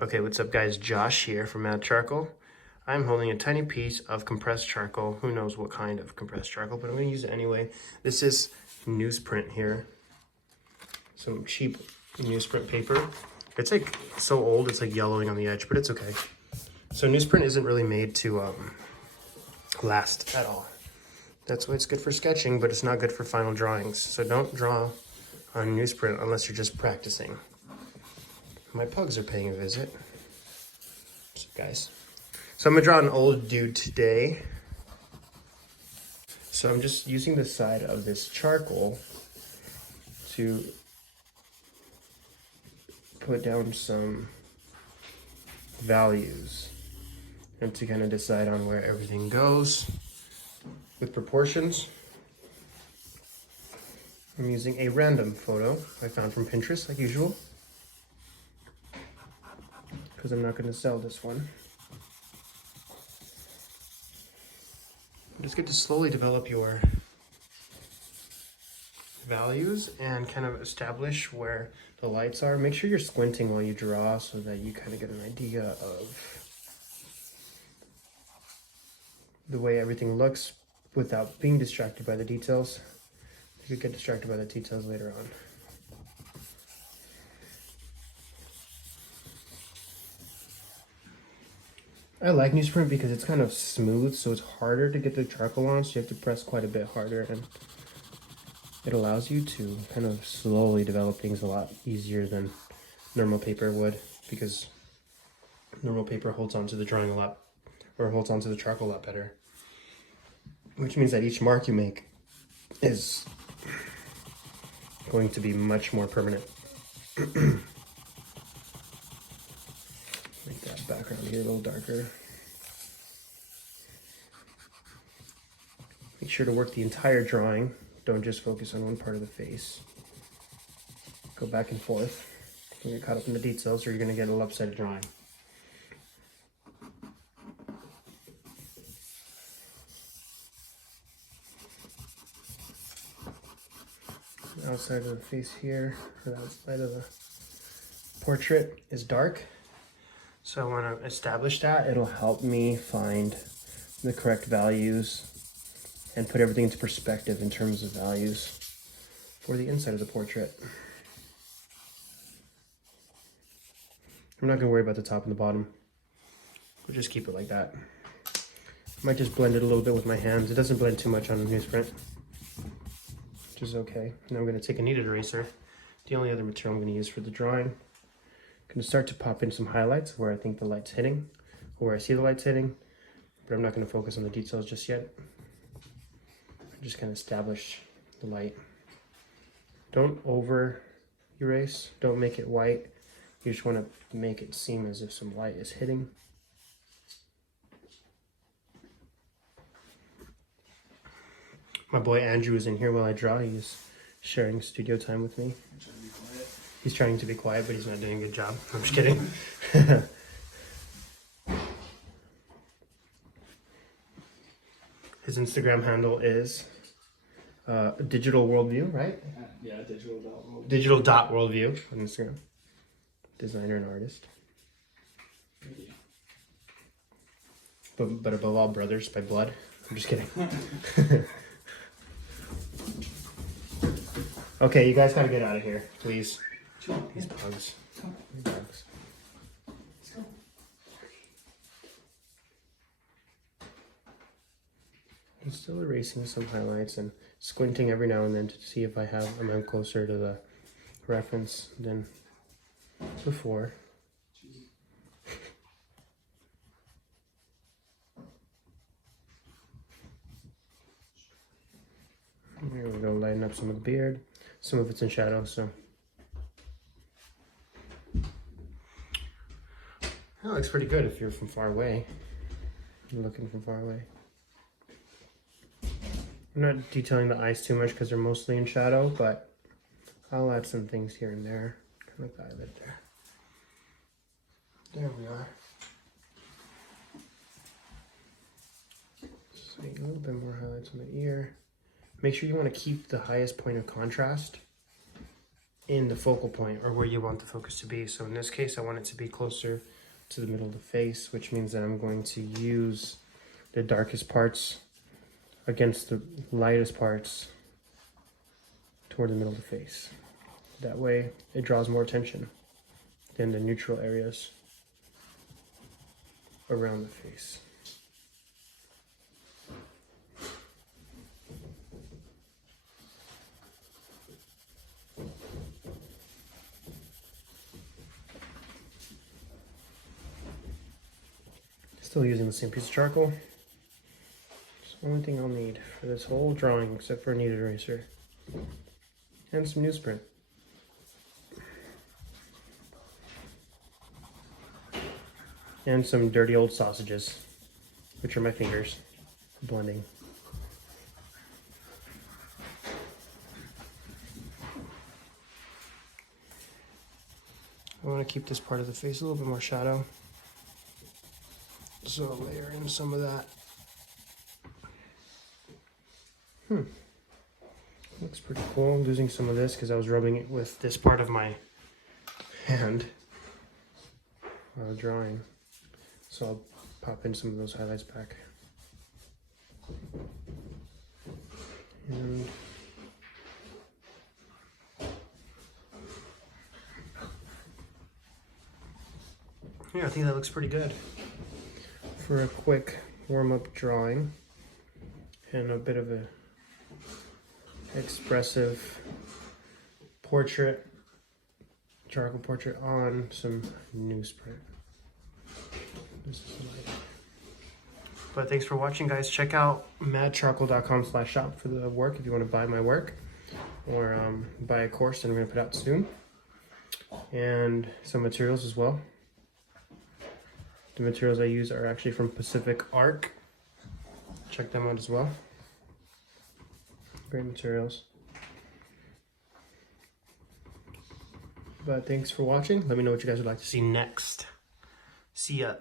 Okay, what's up guys? Josh here from Mad Charcoal. I'm holding a tiny piece of compressed charcoal. Who knows what kind of compressed charcoal, but I'm gonna use it anyway. This is newsprint here. Some cheap newsprint paper. It's like so old, it's like yellowing on the edge, but it's okay. So newsprint isn't really made to last at all. That's why it's good for sketching, but it's not good for final drawings. So don't draw on newsprint unless you're just practicing. My pugs are paying a visit. What's up, guys? So I'm gonna draw an old dude today. So I'm just using the side of this charcoal to put down some values and to kind of decide on where everything goes with proportions. I'm using a random photo I found from Pinterest, like usual, because I'm not going to sell this one. Just get to slowly develop your values and kind of establish where the lights are. Make sure you're squinting while you draw so that you kind of get an idea of the way everything looks without being distracted by the details. You could get distracted by the details later on. I like newsprint because it's kind of smooth, so it's harder to get the charcoal on, so you have to press quite a bit harder, and it allows you to kind of slowly develop things a lot easier than normal paper would, because normal paper holds onto the drawing a lot, or holds onto the charcoal a lot better. Which means that each mark you make is going to be much more permanent. Make that background here a little darker. Make sure to work the entire drawing. Don't just focus on one part of the face. Go back and forth. Don't get caught up in the details or you're going to get a lopsided drawing. The outside of the face here, or the outside of the portrait is dark. So I want to establish that. It'll help me find the correct values and put everything into perspective in terms of values for the inside of the portrait. I'm not going to worry about the top and the bottom. We'll just keep it like that. I might just blend it a little bit with my hands. It doesn't blend too much on newsprint, which is okay. Now I'm going to take a kneaded eraser, the only other material I'm going to use for the drawing. I'm going to start to pop in some highlights where I think the light's hitting, or where I see the light's hitting, but I'm not going to focus on the details just yet. I'm just going to establish the light. Don't over erase, don't make it white. You just want to make it seem as if some light is hitting. My boy Andrew is in here while I draw. He's sharing studio time with me. He's trying to be quiet, but he's not doing a good job. I'm just kidding. His Instagram handle is Digital Worldview, right? Yeah, digital.worldview. Digital.worldview on Instagram. Designer and artist. Yeah. But above all, brothers by blood. I'm just kidding. Okay, you guys gotta get out of here, please. These bugs. These bugs. Let's go. I'm still erasing some highlights and squinting every now and then to see if I'm closer to the reference than before. Here we go, lighten up some of the beard. Some of it's in shadow, so. That looks pretty good if you're from far away. You're looking from far away. I'm not detailing the eyes too much because they're mostly in shadow, but I'll add some things here and there. Kind of like the eyelid there. There we are. Just like a little bit more highlights on the ear. Make sure you want to keep the highest point of contrast in the focal point or where you want the focus to be. So in this case, I want it to be closer to the middle of the face, which means that I'm going to use the darkest parts against the lightest parts toward the middle of the face. That way it draws more attention than the neutral areas around the face. Still using the same piece of charcoal. It's the only thing I'll need for this whole drawing except for a kneaded eraser and some newsprint. And some dirty old sausages, which are my fingers, for blending. I want to keep this part of the face a little bit more shadow. So I'll layer in some of that. Looks pretty cool. I'm losing some of this because I was rubbing it with this part of my hand while drawing. So I'll pop in some of those highlights back. And yeah, I think that looks pretty good for a quick warm-up drawing and a bit of a expressive portrait, charcoal portrait on some newsprint. This is light. But thanks for watching, guys. Check out madcharcoal.com/shop for the work if you want to buy my work or buy a course that I'm going to put out soon, and some materials as well. The materials I use are actually from Pacific Arc. Check them out as well. Great materials. But thanks for watching. Let me know what you guys would like to see next. See ya.